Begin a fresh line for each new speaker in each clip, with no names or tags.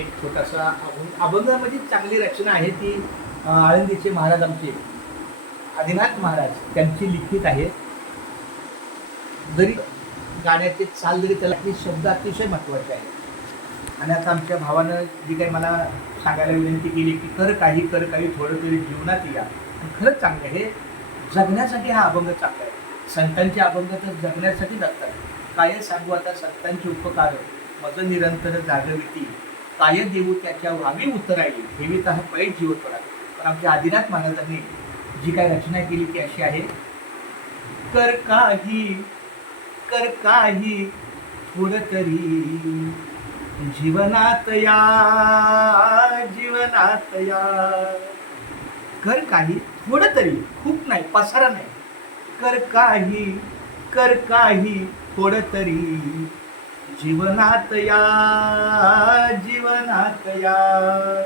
एक छोटासा अभंग अभंगामध्ये चांगली रचना आहे ती आळंदीचे महाराज आमचे आदिनाथ महाराज त्यांची लिखित आहे. जरी गाण्याचे चाल जरी त्याला की शब्द अतिशय महत्त्वाचे आहे आणि आता आमच्या भावानं जी काही मला सांगायला विनंती केली की कर काही कर काही थोडं तरी जीवनात या. खरंच चांगलं हे जगण्यासाठी हा अभंग चांगला आहे. संतांचे अभंग तर जगण्यासाठी जगतात काय सांगू आता संतांचे उपकार. मज निरंतर जागविती. काय देऊ त्याच्या वामी उतराई ठेवीत हा पैठ जीव थोडा पण आमच्या आदिनाथ महाराजांनी जी काय रचना केली ती अशी आहे कर काही कर काही थोडं तरी जीवनात या जीवनात या. कर काही थोडं तरी खूप नाही पसारा नाही. कर काही कर काही थोडं तरी जीवनात या जीवनात या.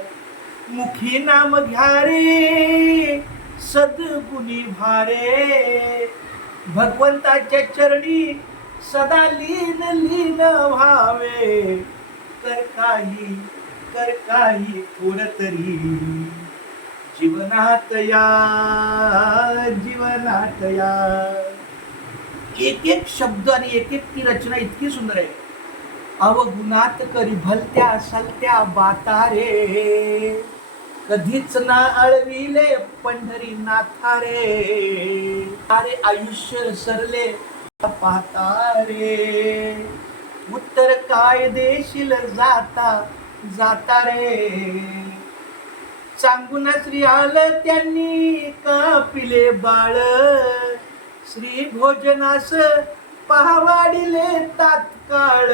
मुखी नाम घ्या रे सद्गुणी भारे. भगवंताच्या चरणी सदा लीन लीन व्हावे. कर काही कर काही तरी. जीवनात या जीवनात या. एक एक शब्द आणि एक एक ती रचना इतकी सुंदर आहे. अवगुणात करी भलत्या सलत्या बाता रे कधीच ना अळविले पंढरी नाथा रे अरे आयुष्य सरले पाहता रे उत्तर काय देशील जाता जाता रे. सांगून श्री आलं त्यांनी कापिले बाळ. श्री भोजनास पहावाडीले तात्काळ.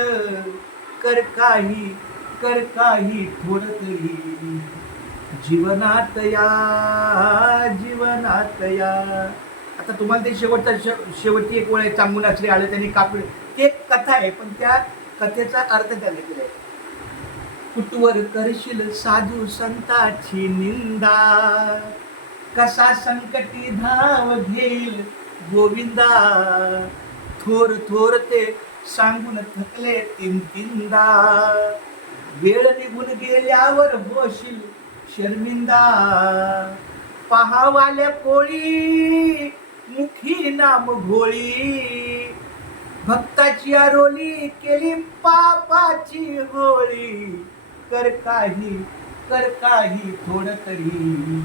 कर काही कर काही थोडतही जीवनात या जीवनात या. आता तुम्हाला ते शेवटचा शे- शेवटची एक वेळ चांगून असले आलं त्यांनी कापड ते एक कथा आहे पण त्या कथेचा अर्थ त्याने आहे कुटवर करशील साधू संताची निंदा? कसा संकटी धाव घेईल गोविंदा? थोर थोर ते सांगून थकले तीन तीनदा. वेळ निघून गेल्यावर होशील शर्मिंदा. पहावाल्या कोळी मुखी नाम घोळी. भक्ताची आरोली केली पापाची होळी. कर काही कर काही थोडं तरी.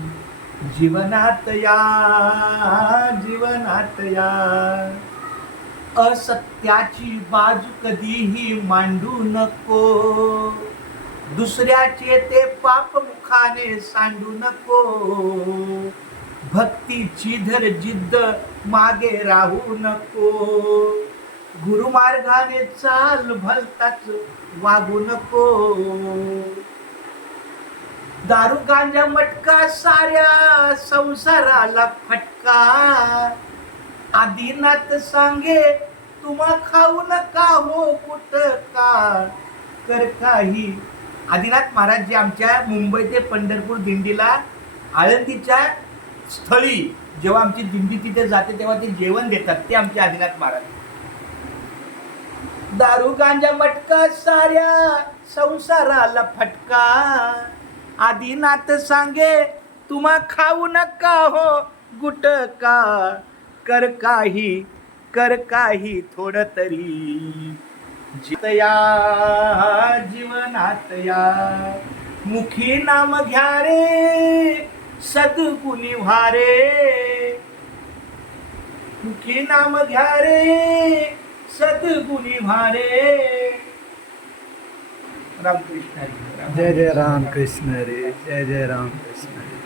जीवनात या जीवनात या. असत्याची बाजू कधीही मांडू नको. दुसऱ्याचे ते पाप मुखाने सांडू नको. भक्तीची धर जिद्द मागे राहू नको. गुरुमार्गाने चाल भलताच वागू नको. दारू गांजा मटका साऱ्या संसाराला फटका. आदिनाथ सांगे तुम्हा खाऊ नका हो कुठ का कर काही. आदिनाथ महाराज जे आमच्या मुंबई ते पंढरपूर दिंडीला आळंदीच्या स्थळी जेव्हा आमची दिंडी तिथे जाते तेव्हा ते जेवण देतात ते आमचे आदिनाथ महाराज. दारू गांजा मटका साऱ्या संसाराला फटका. आदिनाथ सांगे तुम्हा खाऊ नका हो गुटका. कर काही कर काही थोड तरी जितया जीवनात या मुखी नाम घ्या रे सद्गुणी व्हारे मुखी नाम घ्या रे सद्गुणी व्हारे रामकृष्ण
जय जय राम कृष्ण रे जय जय राम कृष्ण